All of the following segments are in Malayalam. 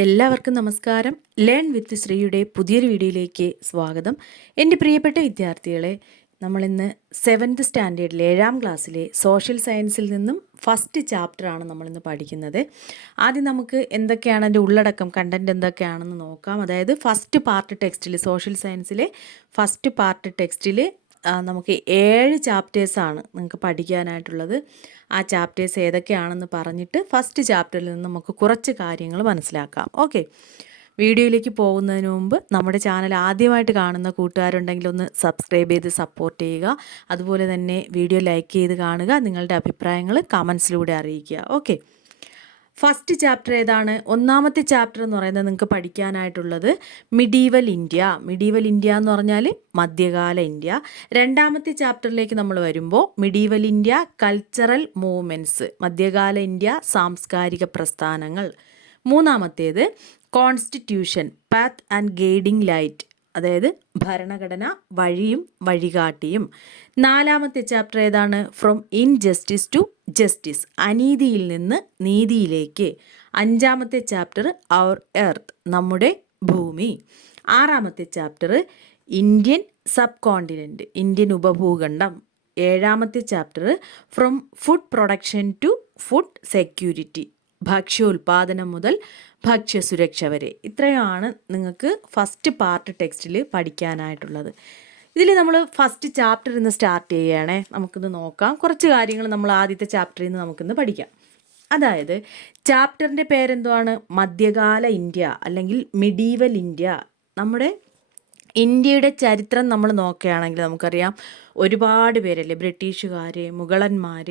എല്ലാവർക്കും നമസ്കാരം. ലേൺ വിത്ത് ശ്രീയുടെ പുതിയൊരു വീഡിയോയിലേക്ക് സ്വാഗതം. എൻ്റെ പ്രിയപ്പെട്ട വിദ്യാർത്ഥികളെ, നമ്മളിന്ന് 7th സ്റ്റാൻഡേർഡിലെ 7ാം ക്ലാസ്സിലെ സോഷ്യൽ സയൻസിൽ നിന്നും ഫസ്റ്റ് ചാപ്റ്ററാണ് നമ്മളിന്ന് പഠിക്കുന്നത്. ആദ്യം നമുക്ക് എന്തൊക്കെയാണ് അതിൻ്റെ ഉള്ളടക്കം, കണ്ടൻറ്റ് എന്തൊക്കെയാണെന്ന് നോക്കാം. അതായത് ഫസ്റ്റ് പാർട്ട് ടെക്സ്റ്റിൽ, സോഷ്യൽ സയൻസിലെ ഫസ്റ്റ് പാർട്ട് ടെക്സ്റ്റിൽ നമുക്ക് 7 ചാപ്റ്റേഴ്സാണ് നിങ്ങൾക്ക് പഠിക്കാനായിട്ടുള്ളത്. ആ ചാപ്റ്റേഴ്സ് ഏതൊക്കെയാണെന്ന് പറഞ്ഞിട്ട് ഫസ്റ്റ് ചാപ്റ്ററിൽ നിന്ന് നമുക്ക് കുറച്ച് കാര്യങ്ങൾ മനസ്സിലാക്കാം. ഓക്കെ, വീഡിയോയിലേക്ക് പോകുന്നതിന് മുമ്പ് നമ്മുടെ ചാനൽ ആദ്യമായിട്ട് കാണുന്ന കൂട്ടുകാരുണ്ടെങ്കിൽ ഒന്ന് സബ്സ്ക്രൈബ് ചെയ്ത് സപ്പോർട്ട് ചെയ്യുക. അതുപോലെ തന്നെ വീഡിയോ ലൈക്ക് ചെയ്ത് കാണുക. നിങ്ങളുടെ അഭിപ്രായങ്ങൾ കമൻസിലൂടെ അറിയിക്കുക. ഓക്കെ, ഫസ്റ്റ് ചാപ്റ്റർ ഏതാണ്? ഒന്നാമത്തെ ചാപ്റ്റർ എന്ന് പറയുന്നത് നിങ്ങൾക്ക് പഠിക്കാനായിട്ടുള്ളത് മിഡീവൽ ഇന്ത്യ. മിഡീവൽ ഇന്ത്യ എന്ന് പറഞ്ഞാൽ മധ്യകാല ഇന്ത്യ. രണ്ടാമത്തെ ചാപ്റ്ററിലേക്ക് നമ്മൾ വരുമ്പോൾ മിഡീവൽ ഇന്ത്യ കൾച്ചറൽ മൂവ്മെൻറ്റ്സ്, മധ്യകാല ഇന്ത്യ സാംസ്കാരിക പ്രസ്ഥാനങ്ങൾ. മൂന്നാമത്തേത് constitution, path and guiding light, അതായത് ഭരണഘടന വഴിയും വഴികാട്ടിയും. നാലാമത്തെ ചാപ്റ്റർ ഏതാണ്? ഫ്രം ഇൻജസ്റ്റിസ് ടു ജസ്റ്റിസ്, അനീതിയിൽ നിന്ന് നീതിയിലേക്ക്. അഞ്ചാമത്തെ ചാപ്റ്റർ അവർ എർത്ത്, നമ്മുടെ ഭൂമി. ആറാമത്തെ chapter Indian subcontinent, Indian ഉപഭൂഖണ്ഡം. ഏഴാമത്തെ chapter from food production to food security, ഭക്ഷ്യോൽപാദനം മുതൽ ഭക്ഷ്യസുരക്ഷ വരെ. ഇത്രയുമാണ് നിങ്ങൾക്ക് ഫസ്റ്റ് പാർട്ട് ടെക്സ്റ്റിൽ പഠിക്കാനായിട്ടുള്ളത്. ഇതിൽ നമ്മൾ ഫസ്റ്റ് ചാപ്റ്റർ ഇന്ന് സ്റ്റാർട്ട് ചെയ്യുകയാണേ. നമുക്കിന്ന് നോക്കാം. കുറച്ച് കാര്യങ്ങൾ നമ്മൾ ആദ്യത്തെ ചാപ്റ്ററിൽ നിന്ന് നമുക്കിന്ന് പഠിക്കാം. അതായത് ചാപ്റ്ററിൻ്റെ പേരെന്തുവാണ്? മധ്യകാല ഇന്ത്യ അല്ലെങ്കിൽ മിഡീവൽ ഇന്ത്യ. നമ്മുടെ ഇന്ത്യയുടെ ചരിത്രം നമ്മൾ നോക്കുകയാണെങ്കിൽ നമുക്കറിയാം, ഒരുപാട് പേരല്ലേ, ബ്രിട്ടീഷുകാർ, മുഗളന്മാർ,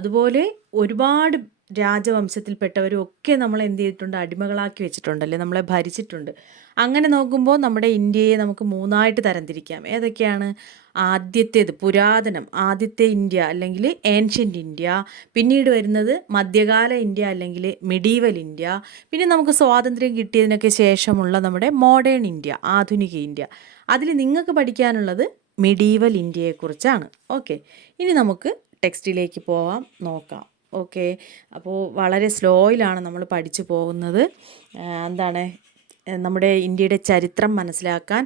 അതുപോലെ ഒരുപാട് രാജവംശത്തിൽപ്പെട്ടവരും ഒക്കെ നമ്മളെ എന്ത് ചെയ്തിട്ടുണ്ട്? അടിമകളാക്കി വെച്ചിട്ടുണ്ടല്ലേ, നമ്മളെ ഭരിച്ചിട്ടുണ്ട്. അങ്ങനെ നോക്കുമ്പോൾ നമ്മുടെ ഇന്ത്യയെ നമുക്ക് മൂന്നായിട്ട് തരംതിരിക്കാം. ഏതൊക്കെയാണ്? ആദ്യത്തേത് പുരാതനം, ആദ്യത്തെ ഇന്ത്യ അല്ലെങ്കിൽ ഏൻഷ്യൻ്റ് ഇന്ത്യ. പിന്നീട് വരുന്നത് മധ്യകാല ഇന്ത്യ അല്ലെങ്കിൽ മിഡീവൽ ഇന്ത്യ. പിന്നെ നമുക്ക് സ്വാതന്ത്ര്യം കിട്ടിയതിനൊക്കെ ശേഷമുള്ള നമ്മുടെ മോഡേൺ ഇന്ത്യ, ആധുനിക ഇന്ത്യ. അതിൽ നിങ്ങൾക്ക് പഠിക്കാനുള്ളത് മിഡീവൽ ഇന്ത്യയെക്കുറിച്ചാണ്. ഓക്കെ, ഇനി നമുക്ക് ടെക്സ്റ്റിലേക്ക് പോവാം, നോക്കാം. ഓക്കെ, അപ്പോൾ വളരെ സ്ലോയിലാണ് നമ്മൾ പഠിച്ചു പോകുന്നത്. എന്താണ്, നമ്മുടെ ഇന്ത്യയുടെ ചരിത്രം മനസ്സിലാക്കാൻ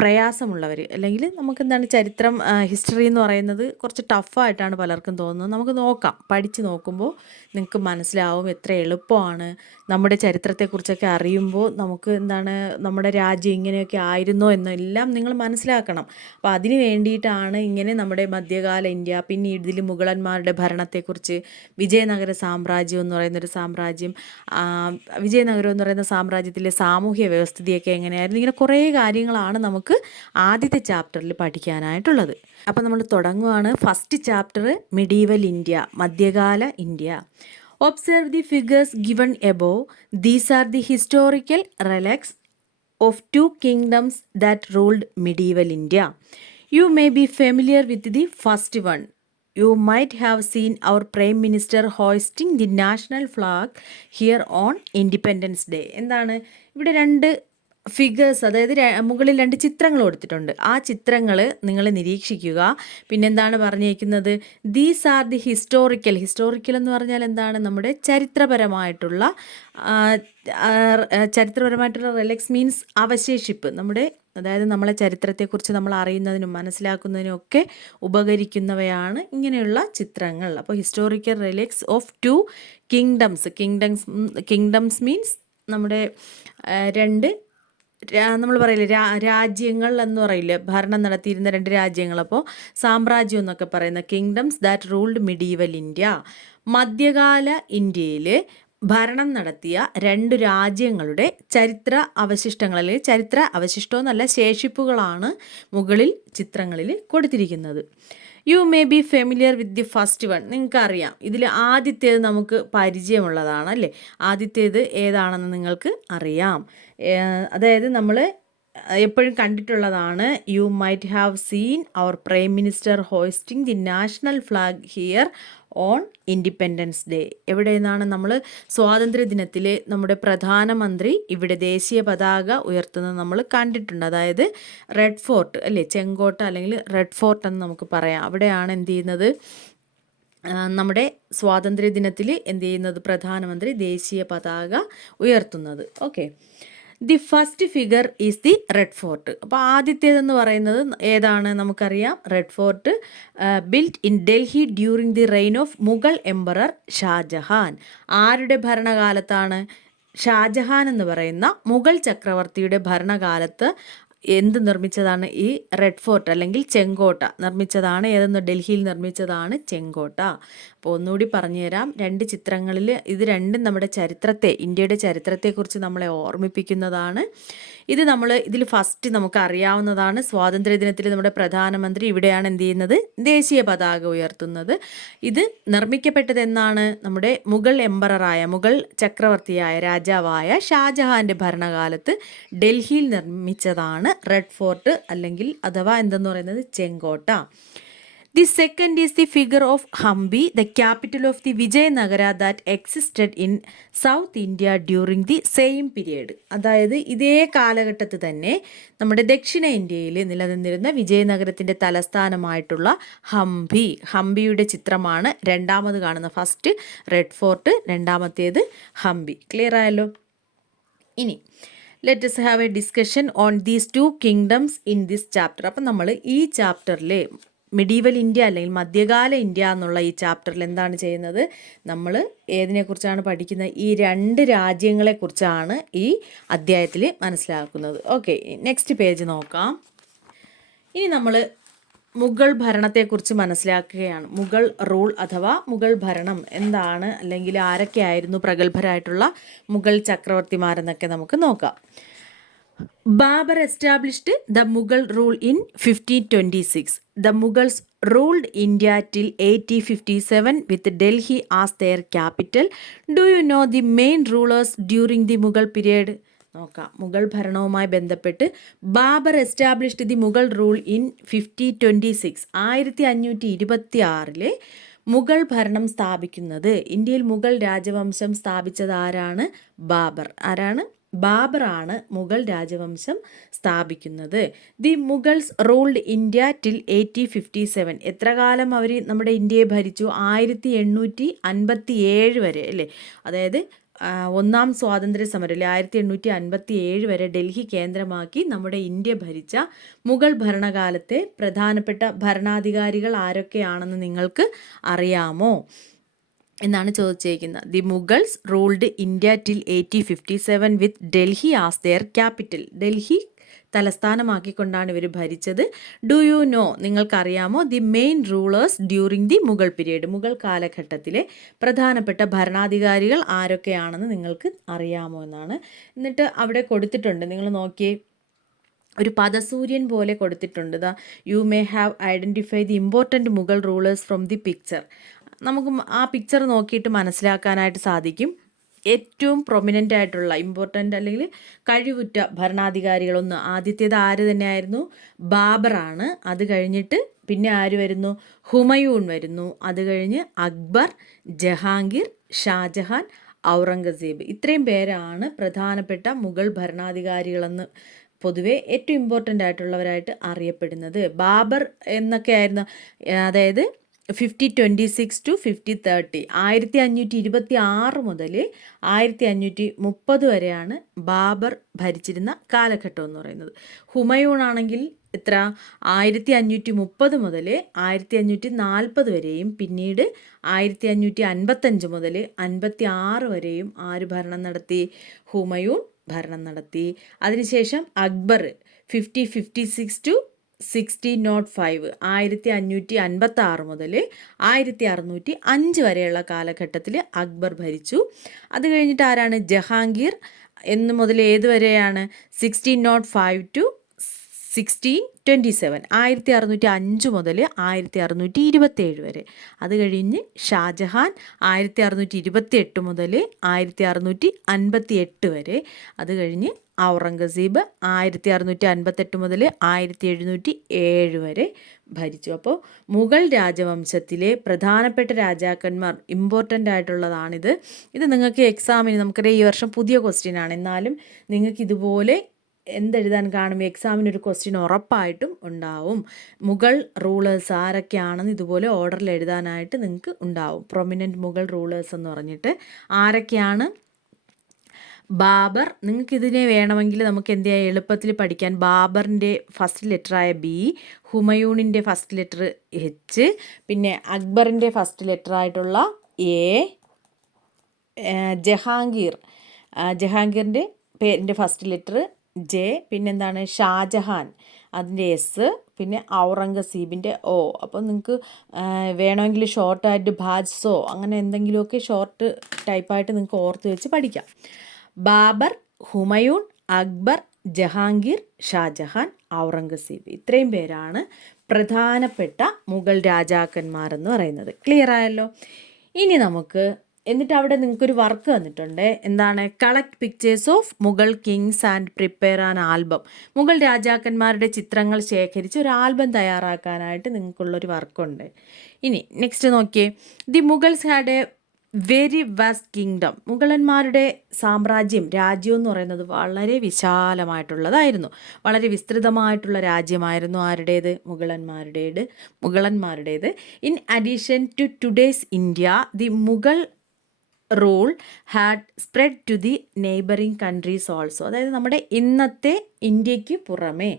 പ്രയാസമുള്ളവർ, അല്ലെങ്കിൽ നമുക്കെന്താണ് ചരിത്രം, ഹിസ്റ്ററി എന്ന് പറയുന്നത് കുറച്ച് ടഫായിട്ടാണ് പലർക്കും തോന്നുന്നത്. നമുക്ക് നോക്കാം, പഠിച്ച് നോക്കുമ്പോൾ നിങ്ങൾക്ക് മനസ്സിലാവും എത്ര എളുപ്പമാണ്. നമ്മുടെ ചരിത്രത്തെക്കുറിച്ചൊക്കെ അറിയുമ്പോൾ നമുക്ക് എന്താണ്, നമ്മുടെ രാജ്യം ഇങ്ങനെയൊക്കെ ആയിരുന്നോ എന്നെല്ലാം നിങ്ങൾ മനസ്സിലാക്കണം. അപ്പോൾ അതിന് വേണ്ടിയിട്ടാണ് ഇങ്ങനെ നമ്മുടെ മധ്യകാല ഇന്ത്യ, പിന്നെ ഇതിൽ മുഗളന്മാരുടെ ഭരണത്തെക്കുറിച്ച്, വിജയനഗര സാമ്രാജ്യം എന്ന് പറയുന്നൊരു സാമ്രാജ്യം, വിജയനഗരം എന്ന് പറയുന്ന സാമ്രാജ്യത്തിലെ സാമൂഹ്യ വ്യവസ്ഥിതിയൊക്കെ എങ്ങനെയായിരുന്നു, ഇങ്ങനെ കുറേ കാര്യങ്ങളാണ് നമുക്ക് ആദ്യത്തെ ചാപ്റ്ററിൽ പഠിക്കാനായിട്ടുള്ളത്. അപ്പോൾ നമ്മൾ തുടങ്ങുകയാണ്. ഫസ്റ്റ് ചാപ്റ്റർ മിഡീവൽ ഇന്ത്യ, മധ്യകാല India. Observe the figures given above. These are the historical relics of two kingdoms that ruled medieval India. You may be familiar with the first one. You might have seen our Prime Minister hoisting the national flag here on Independence Day. എന്താണ് ഇവിടെ രണ്ട് ഫിഗേഴ്സ്, അതായത് മുകളിൽ രണ്ട് ചിത്രങ്ങൾ കൊടുത്തിട്ടുണ്ട്. ആ ചിത്രങ്ങൾ നിങ്ങൾ നിരീക്ഷിക്കുക. പിന്നെന്താണ് പറഞ്ഞിരിക്കുന്നത്? These are the historical. Historical എന്ന് പറഞ്ഞാൽ എന്താണ്? നമ്മുടെ ചരിത്രപരമായിട്ടുള്ള റിലക്സ് മീൻസ് അവശേഷിപ്പ്. നമ്മുടെ, അതായത് നമ്മളെ ചരിത്രത്തെക്കുറിച്ച് നമ്മൾ അറിയുന്നതിനും മനസ്സിലാക്കുന്നതിനും ഒക്കെ ഉപകരിക്കുന്നവയാണ് ഇങ്ങനെയുള്ള ചിത്രങ്ങൾ. അപ്പോൾ historical relics of two kingdoms. Kingdoms means നമ്മുടെ രണ്ട്, നമ്മൾ പറയില്ലേ രാജ്യങ്ങൾ എന്ന് പറയില്ലേ, ഭരണം നടത്തിയിരുന്ന രണ്ട് രാജ്യങ്ങൾ. അപ്പോൾ സാമ്രാജ്യം എന്നൊക്കെ പറയുന്ന kingdoms that ruled medieval India. മധ്യകാല ഇന്ത്യയിൽ ഭരണം നടത്തിയ രണ്ട് രാജ്യങ്ങളുടെ ചരിത്ര അവശിഷ്ടങ്ങൾ, അല്ലെങ്കിൽ ചരിത്ര അവശിഷ്ടം എന്നല്ല, ശേഷിപ്പുകളാണ് മുകളിൽ ചിത്രങ്ങളിൽ കൊടുത്തിരിക്കുന്നത്. You may be familiar with the first one. നിങ്ങൾക്കറിയാം, ഇതിൽ ആദ്യത്തേത് നമുക്ക് പരിചയമുള്ളതാണ് അല്ലേ. ആദ്യത്തേത് ഏതാണെന്ന് നിങ്ങൾക്ക് അറിയാം. അതായത് നമ്മൾ എപ്പോഴും കണ്ടിട്ടുള്ളതാണ്. You might have seen our prime minister hoisting the national flag here on Independence Day. എവിടെ നിന്നാണ്? നമ്മൾ സ്വാതന്ത്ര്യ ദിനത്തിൽ നമ്മുടെ പ്രധാനമന്ത്രി ഇവിടെ ദേശീയ പതാക ഉയർത്തുന്നത് നമ്മൾ കണ്ടിട്ടുണ്ട്. അതായത് റെഡ് ഫോർട്ട് അല്ലേ, ചെങ്കോട്ട അല്ലെങ്കിൽ റെഡ് ഫോർട്ട് എന്ന് നമുക്ക് പറയാം. അവിടെയാണ് എന്ത് ചെയ്യുന്നത്? നമ്മുടെ സ്വാതന്ത്ര്യ ദിനത്തിൽ എന്ത് ചെയ്യുന്നത്, പ്രധാനമന്ത്രി ദേശീയ പതാക ഉയർത്തുന്നത്. Okay, the first figure is the Red Fort. അപ്പോൾ ആദ്യത്തേതെന്ന് പറയുന്നത് ഏതാണ്, നമുക്കറിയാം, Red Fort built in Delhi during the reign of Mughal emperor Shahjahan. ആരുടെ ഭരണകാലത്താണ്? ഷാജഹാൻ എന്ന് പറയുന്ന മുഗൾ ചക്രവർത്തിയുടെ ഭരണകാലത്ത് എന്ത് നിർമ്മിച്ചതാണ്? ഈ റെഡ് ഫോർട്ട് അല്ലെങ്കിൽ ചെങ്കോട്ട നിർമ്മിച്ചതാണ്. ഏതെന്ന്? ഡൽഹിയിൽ നിർമ്മിച്ചതാണ് ചെങ്കോട്ട. അപ്പോൾ ഒന്നുകൂടി പറഞ്ഞുതരാം. രണ്ട് ചിത്രങ്ങളിൽ ഇത് രണ്ടും നമ്മുടെ ചരിത്രത്തെ, ഇന്ത്യയുടെ ചരിത്രത്തെക്കുറിച്ച് നമ്മളെ ഓർമ്മിപ്പിക്കുന്നതാണ്. ഇതിൽ ഫസ്റ്റ് നമുക്ക് അറിയാവുന്നതാണ്, സ്വാതന്ത്ര്യദിനത്തിൽ നമ്മുടെ പ്രധാനമന്ത്രി ഇവിടെയാണ് എന്ത് ചെയ്യുന്നത്, ദേശീയ പതാക ഉയർത്തുന്നത്. ഇത് നിർമ്മിക്കപ്പെട്ടത് എന്നാണ്? നമ്മുടെ മുഗൾ എംപററായ, മുഗൾ ചക്രവർത്തിയായ രാജാവായ ഷാജഹാന്റെ ഭരണകാലത്ത് ഡൽഹിയിൽ നിർമ്മിച്ചതാണ് റെഡ് ഫോർട്ട്, അല്ലെങ്കിൽ അഥവാ എന്തെന്ന് പറയുന്നത് ചെങ്കോട്ട. The second is the figure of Hampi, the capital of the Vijayanagara that existed in South India during the same period. അതായത് ഇതേ കാലഘട്ടത്തിൽ തന്നെ നമ്മുടെ ദക്ഷിണ ഇന്ത്യയിൽ നിലനിന്നിരുന്ന വിജയനഗരത്തിൻ്റെ തലസ്ഥാനമായിട്ടുള്ള ഹംപിയുടെ ചിത്രമാണ് രണ്ടാമത് കാണുന്ന. ഫസ്റ്റ് റെഡ് ഫോർട്ട്, രണ്ടാമത്തേത് ഹംപി. ക്ലിയർ ആയല്ലോ? ഇനി let us have a discussion on these two kingdoms in this chapter. അപ്പം നമ്മൾ ഈ ചാപ്റ്ററിൽ മിഡീവൽ ഇന്ത്യ അല്ലെങ്കിൽ മധ്യകാല ഇന്ത്യ എന്നുള്ള ഈ ചാപ്റ്ററിൽ എന്താണ് ചെയ്യുന്നത്, നമ്മൾ ഏതിനെക്കുറിച്ചാണ് പഠിക്കുന്നത്? ഈ രണ്ട് രാജ്യങ്ങളെക്കുറിച്ചാണ് ഈ അധ്യായത്തിൽ മനസ്സിലാക്കുന്നത്. ഓക്കെ, നെക്സ്റ്റ് പേജ് നോക്കാം. ഇനി നമ്മൾ മുഗൾ ഭരണത്തെക്കുറിച്ച് മനസ്സിലാക്കുകയാണ്. മുഗൾ റൂൾ അഥവാ മുഗൾ ഭരണം എന്താണ്, അല്ലെങ്കിൽ ആരൊക്കെയായിരുന്നു പ്രഗത്ഭരായിട്ടുള്ള മുഗൾ ചക്രവർത്തിമാരെന്നൊക്കെ നമുക്ക് നോക്കാം. Babur established the Mughal rule in 1526. The Mughals ruled India till 1857 with Delhi as their capital. Do you know the main rulers during the Mughal period? നോക്കാം. മുഗൾ ഭരണവുമായി ബന്ധപ്പെട്ട് Babur established the Mughal rule in 1526. 1526 Mughal ഭരണം സ്ഥാപിക്കുന്നത്, ഇന്ത്യയിൽ മുഗൾ രാജവംശം സ്ഥാപിച്ചത് ആരാണ്? ബാബർ. ആരാണ്? ബാബറാണ് മുഗൾ രാജവംശം സ്ഥാപിക്കുന്നത്. The Mughals ruled India till 1857. എത്ര കാലം അവർ നമ്മുടെ ഇന്ത്യയെ ഭരിച്ചു? 1857 വരെ അല്ലേ? അതായത് ഒന്നാം സ്വാതന്ത്ര്യ സമരം അല്ലേ, 1857 വരെ ഡൽഹി കേന്ദ്രമാക്കി നമ്മുടെ ഇന്ത്യ ഭരിച്ച മുഗൾ ഭരണകാലത്തെ പ്രധാനപ്പെട്ട ഭരണാധികാരികൾ ആരൊക്കെയാണെന്ന് നിങ്ങൾക്ക് അറിയാമോ എന്നാണ് ചോദിച്ചിരിക്കുന്നത്. The Mughals ruled India till 1857 with Delhi as their capital. Delhi തലസ്ഥാനമാക്കിക്കൊണ്ടാണ് ഇവർ ഭരിച്ചത്. ഡു യു നോ, നിങ്ങൾക്കറിയാമോ, the main rulers during the Mughal period, Mughal കാലഘട്ടത്തിലെ പ്രധാനപ്പെട്ട ഭരണാധികാരികൾ ആരൊക്കെയാണെന്ന് നിങ്ങൾക്ക് അറിയാമോ എന്നാണ്. എന്നിട്ട് അവിടെ കൊടുത്തിട്ടുണ്ട്, നിങ്ങൾ നോക്കിയേ, ഒരു പദസൂര്യൻ പോലെ കൊടുത്തിട്ടുണ്ട്. You may have identify the important Mughal rulers from the picture. നമുക്ക് ആ പിക്ചർ നോക്കിയിട്ട് മനസ്സിലാക്കാനായിട്ട് സാധിക്കും ഏറ്റവും പ്രൊമിനൻ്റ് ആയിട്ടുള്ള ഇമ്പോർട്ടൻ്റ് അല്ലെങ്കിൽ കഴിവുറ്റ ഭരണാധികാരികളൊന്ന്. ആദ്യത്തേത് ആര് തന്നെയായിരുന്നു? ബാബറാണ്. അത് കഴിഞ്ഞിട്ട് പിന്നെ ആര് വരുന്നു? ഹുമയൂൺ വരുന്നു. അത് കഴിഞ്ഞ് അക്ബർ, ജഹാംഗീർ, ഷാജഹാൻ, ഔറംഗസേബ്. ഇത്രയും പേരാണ് പ്രധാനപ്പെട്ട മുഗൾ ഭരണാധികാരികളെന്ന് പൊതുവെ ഏറ്റവും ഇമ്പോർട്ടൻ്റ് ആയിട്ടുള്ളവരായിട്ട് അറിയപ്പെടുന്നത്. ബാബർ എന്നൊക്കെ ആയിരുന്നു, അതായത് 1526 to 1530, 1526 മുതൽ 1530 വരെയാണ് ബാബർ ഭരിച്ചിരുന്ന കാലഘട്ടം എന്ന് പറയുന്നത്. ഹുമയൂൺ ആണെങ്കിൽ എത്ര? 1530 മുതൽ 1540 വരെയും പിന്നീട് 1555 മുതൽ 56 വരെയും ആര് ഭരണം നടത്തി? ഹുമയൂൺ ഭരണം നടത്തി. അതിനുശേഷം അക്ബർ 1556 to 1605, 1556 മുതൽ 1605 വരെയുള്ള കാലഘട്ടത്തിൽ അക്ബർ ഭരിച്ചു. അത് കഴിഞ്ഞിട്ട് ആരാണ്? ജഹാംഗീർ എന്ന് മുതൽ ഏത് വരെയാണ്? 1605 to 1627, 1605 മുതൽ 1627 വരെ. അത് കഴിഞ്ഞ് ഷാജഹാൻ 1628 മുതൽ 1658 വരെ. അത് കഴിഞ്ഞ് ഔറംഗസീബ് 1658 മുതൽ 1707 വരെ ഭരിച്ചു. അപ്പോൾ മുഗൾ രാജവംശത്തിലെ പ്രധാനപ്പെട്ട രാജാക്കന്മാർ ഇമ്പോർട്ടൻ്റ് ആയിട്ടുള്ളതാണിത്. ഇത് നിങ്ങൾക്ക് എക്സാമിന്, നമുക്കറിയാം ഈ വർഷം പുതിയ ക്വസ്റ്റ്യൻ ആണ്, എന്നാലും നിങ്ങൾക്ക് ഇതുപോലെ എന്തെഴുതാൻ കാണും, എക്സാമിനൊരു ക്വസ്റ്റ്യൻ ഉറപ്പായിട്ടും ഉണ്ടാവും. മുഗൾ റൂളേഴ്സ് ആരൊക്കെയാണെന്ന് ഇതുപോലെ ഓർഡറിൽ എഴുതാനായിട്ട് നിങ്ങൾക്ക് ഉണ്ടാവും. പ്രൊമിനൻറ്റ് മുഗൾ റൂളേഴ്സ് എന്ന് പറഞ്ഞിട്ട് ആരൊക്കെയാണ്? ബാബർ. നിങ്ങൾക്ക് ഇതിനെ വേണമെങ്കിൽ നമുക്ക് എന്ത് ചെയ്യാം, എളുപ്പത്തിൽ പഠിക്കാൻ. ബാബറിൻ്റെ ഫസ്റ്റ് ലെറ്ററായ ബി, ഹുമയൂണിൻ്റെ ഫസ്റ്റ് ലെറ്റർ എച്ച്, പിന്നെ അക്ബറിൻ്റെ ഫസ്റ്റ് ലെറ്ററായിട്ടുള്ള എ, ജഹാംഗീറിൻ്റെ പേരിൻ്റെ ഫസ്റ്റ് ലെറ്റർ ജെ, പിന്നെന്താണ് ഷാജഹാൻ അതിൻ്റെ എസ്, പിന്നെ ഔറംഗസീബിൻ്റെ ഒ. അപ്പോൾ നിങ്ങൾക്ക് വേണമെങ്കിൽ ഷോർട്ടായിട്ട് ഭാജ്സോ അങ്ങനെ എന്തെങ്കിലുമൊക്കെ ഷോർട്ട് ടൈപ്പായിട്ട് നിങ്ങൾക്ക് ഓർത്ത് വെച്ച് പഠിക്കാം. ബാബർ, ഹുമയൂൺ, അക്ബർ, ജഹാംഗീർ, ഷാജഹാൻ, ഔറംഗസീബ്, ഇത്രയും പേരാണ് പ്രധാനപ്പെട്ട മുഗൾ രാജാക്കന്മാരെന്ന് പറയുന്നത്. ക്ലിയർ ആയല്ലോ? ഇനി നമുക്ക് എന്നിട്ട് അവിടെ നിങ്ങൾക്കൊരു വർക്ക് തന്നിട്ടുണ്ട്. എന്താണ്? Collect pictures of Mughal Kings and prepare an album. Mughal രാജാക്കന്മാരുടെ ചിത്രങ്ങൾ ശേഖരിച്ച് ഒരു ആൽബം തയ്യാറാക്കാനായിട്ട് നിങ്ങൾക്കുള്ളൊരു വർക്കുണ്ട്. ഇനി നെക്സ്റ്റ് നോക്കിയേ. The Mughals had a very vast kingdom. മുഗളന്മാരുടെ സാമ്രാജ്യം, രാജ്യം എന്ന് പറയുന്നത് വളരെ വിശാലമായിട്ടുള്ളതായിരുന്നു. വളരെ വിസ്തൃതമായിട്ടുള്ള രാജ്യമായിരുന്നു ആരുടേത്? മുഗളന്മാരുടേത്. In addition to today's India, the Mughal rule had spread to the neighbouring countries also. അതായത് നമ്മുടെ ഇന്നത്തെ ഇന്ത്യക്ക് പുറമേ,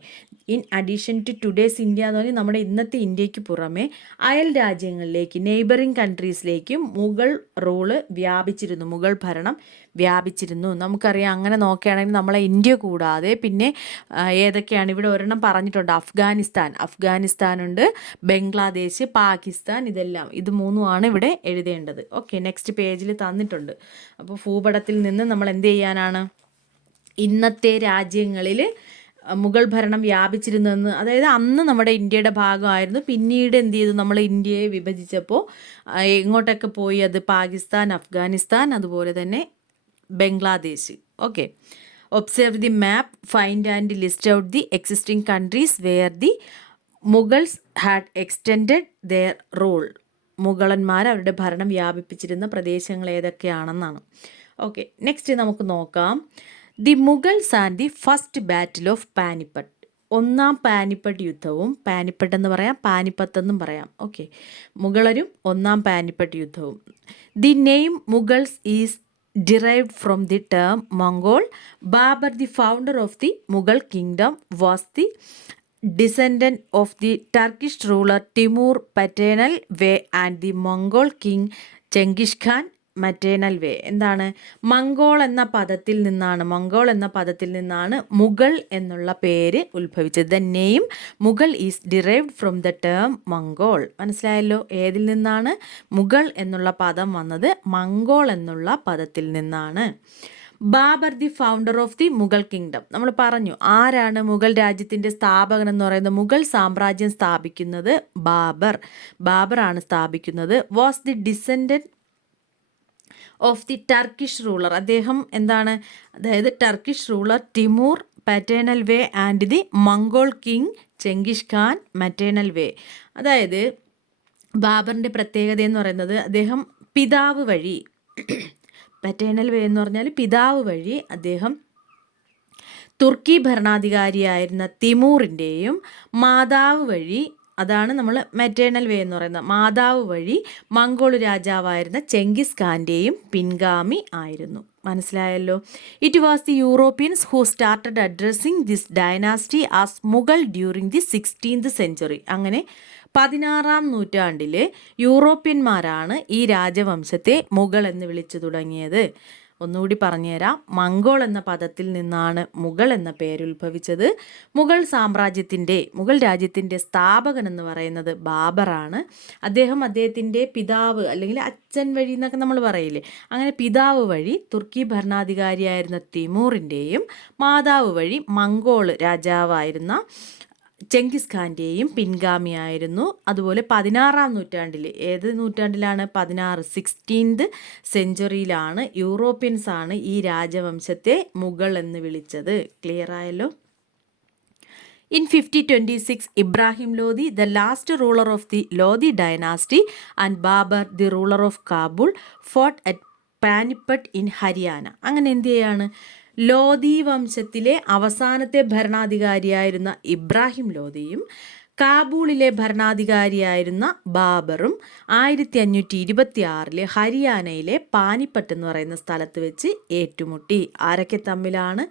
in addition to today's India എന്ന് പറഞ്ഞാൽ നമ്മുടെ ഇന്നത്തെ ഇന്ത്യക്ക് പുറമേ അയൽ രാജ്യങ്ങളിലേക്ക്, നെയ്ബറിങ് കൺട്രീസിലേക്കും മുഗൾ റൂള് വ്യാപിച്ചിരുന്നു, മുഗൾ ഭരണം വ്യാപിച്ചിരുന്നു. നമുക്കറിയാം. അങ്ങനെ നോക്കുകയാണെങ്കിൽ നമ്മളെ ഇന്ത്യ കൂടാതെ പിന്നെ ഏതൊക്കെയാണ്? ഇവിടെ ഒരെണ്ണം പറഞ്ഞിട്ടുണ്ട്, അഫ്ഗാനിസ്ഥാനുണ്ട്, ബംഗ്ലാദേശ്, പാകിസ്ഥാൻ, ഇതെല്ലാം. ഇത് മൂന്നുമാണ് ഇവിടെ എഴുതേണ്ടത്. ഓക്കെ, നെക്സ്റ്റ് പേജിൽ തന്നിട്ടുണ്ട്. അപ്പോൾ ഭൂപടത്തിൽ നിന്ന് നമ്മൾ എന്ത് ചെയ്യാനാണ്? ഇന്നത്തെ രാജ്യങ്ങളിൽ മുഗൾ ഭരണം വ്യാപിച്ചിരുന്നെന്ന്, അതായത് അന്ന് നമ്മുടെ ഇന്ത്യയുടെ ഭാഗമായിരുന്നു. പിന്നീട് എന്ത് ചെയ്തു? നമ്മൾ ഇന്ത്യയെ വിഭജിച്ചപ്പോൾ എങ്ങോട്ടൊക്കെ പോയി? അത് പാകിസ്ഥാൻ, അഫ്ഗാനിസ്ഥാൻ, അതുപോലെ തന്നെ Bangladesh. Okay, observe the map, find and list out the existing countries where the Mughals had extended their rule. മുഗളന്മാർ അവരുടെ ഭരണം വ്യാപിപ്പിച്ചിരുന്ന പ്രദേശങ്ങൾ ഏതൊക്കെയാണെന്നാണ്. ഓക്കെ, നെക്സ്റ്റ് നമുക്ക് നോക്കാം. The Mughals and the first battle of Panipat. ഒന്നാം പാനിപ്പട്ട് യുദ്ധവും, പാനിപ്പട്ട് എന്ന് പറയാം, പാനിപ്പത്ത് എന്നും പറയാം. ഓക്കെ, മുഗളരും ഒന്നാം പാനിപ്പട്ട് യുദ്ധവും. The name Mughals is derived from the term Mongol. Babur, the founder of the Mughal kingdom, was the descendant of the Turkish ruler Timur paternal way and the Mongol king Genghis Khan maternal way. എന്താണ്? മംഗോൾ എന്ന പദത്തിൽ നിന്നാണ് മുഗൾ എന്നുള്ള പേര് ഉത്ഭവിച്ചത്. The name Mughal is derived from the term Mongol. മനസ്സിലായല്ലോ? ഏതിൽ നിന്നാണ് മുഗൾ എന്നുള്ള പദം വന്നത്? മംഗോൾ എന്നുള്ള പദത്തിൽ നിന്നാണ്. Babur, the founder of the Mughal kingdom. നമ്മൾ പറഞ്ഞു ആരാണ് മുഗൾ രാജ്യത്തിൻ്റെ സ്ഥാപകൻ എന്ന് പറയുന്നത്? മുഗൾ സാമ്രാജ്യം സ്ഥാപിക്കുന്നത് ബാബറാണ് സ്ഥാപിക്കുന്നത്. Was the descendant of the Turkish ruler. അദ്ദേഹം എന്താണ്? അതായത് Turkish ruler Timur paternal way and the Mongol king Genghis Khan maternal way. അതായത് ബാബറിൻ്റെ പ്രത്യേകത എന്ന് പറയുന്നത് അദ്ദേഹം പിതാവ് വഴി, പാറ്റേണൽ വേ എന്ന് പറഞ്ഞാൽ പിതാവ് വഴി, അദ്ദേഹം തുർക്കി ഭരണാധികാരിയായിരുന്ന തിമൂറിൻ്റെയും മാതാവ് വഴി, അതാണ് നമ്മൾ മെറ്റേണൽ വേ എന്ന് പറയുന്നത്, മാതാവ് വഴി മംഗോൾ രാജാവായിരുന്ന ചെങ്കിസ് ഖാൻ്റെയും പിൻഗാമി ആയിരുന്നു. മനസ്സിലായല്ലോ? It was the Europeans who started addressing this dynasty as Mughal during the 16th century. അങ്ങനെ 16ാം നൂറ്റാണ്ടിൽ യൂറോപ്യന്മാരാണ് ഈ രാജവംശത്തെ മുഗൾ എന്ന് വിളിച്ചു തുടങ്ങിയത്. ഒന്നുകൂടി പറഞ്ഞുതരാം. മംഗോൾ എന്ന പദത്തിൽ നിന്നാണ് മുഗൾ എന്ന പേര് ഉത്ഭവിച്ചത്. മുഗൾ രാജ്യത്തിൻ്റെ സ്ഥാപകൻ എന്ന് പറയുന്നത് ബാബറാണ്. അദ്ദേഹത്തിൻ്റെ പിതാവ് അല്ലെങ്കിൽ അച്ഛൻ വഴി എന്നൊക്കെ നമ്മൾ പറയില്ലേ, അങ്ങനെ പിതാവ് വഴി തുർക്കി ഭരണാധികാരിയായിരുന്ന തിമൂറിൻ്റെയും മാതാവ് വഴി മംഗോൾ രാജാവായിരുന്ന ചെങ്കിസ് ഖാൻ്റെയും പിൻഗാമിയായിരുന്നു. അതുപോലെ 16ാം നൂറ്റാണ്ടിൽ, ഏത് നൂറ്റാണ്ടിലാണ്? 16th century യൂറോപ്യൻസാണ് ഈ രാജവംശത്തെ മുഗൾ എന്ന് വിളിച്ചത്. ക്ലിയർ ആയല്ലോ? In 5026, Ibrahim Lodi, the last ruler of the Lodi dynasty, and Babur, the ruler of Kabul, fought at Panipat in Haryana. അങ്ങനെ എന്ത് ചെയ്യാണ്? ലോധി വംശത്തിലെ അവസാനത്തെ ഭരണാധികാരിയായിരുന്ന ഇബ്രാഹിം ലോധിയും കാബൂളിലെ ഭരണാധികാരിയായിരുന്ന ബാബറും 1526 ഹരിയാനയിലെ പാനിപ്പട്ട് എന്ന് പറയുന്ന സ്ഥലത്ത് വെച്ച് ഏറ്റുമുട്ടി. ആരൊക്കെ തമ്മിലാണ്?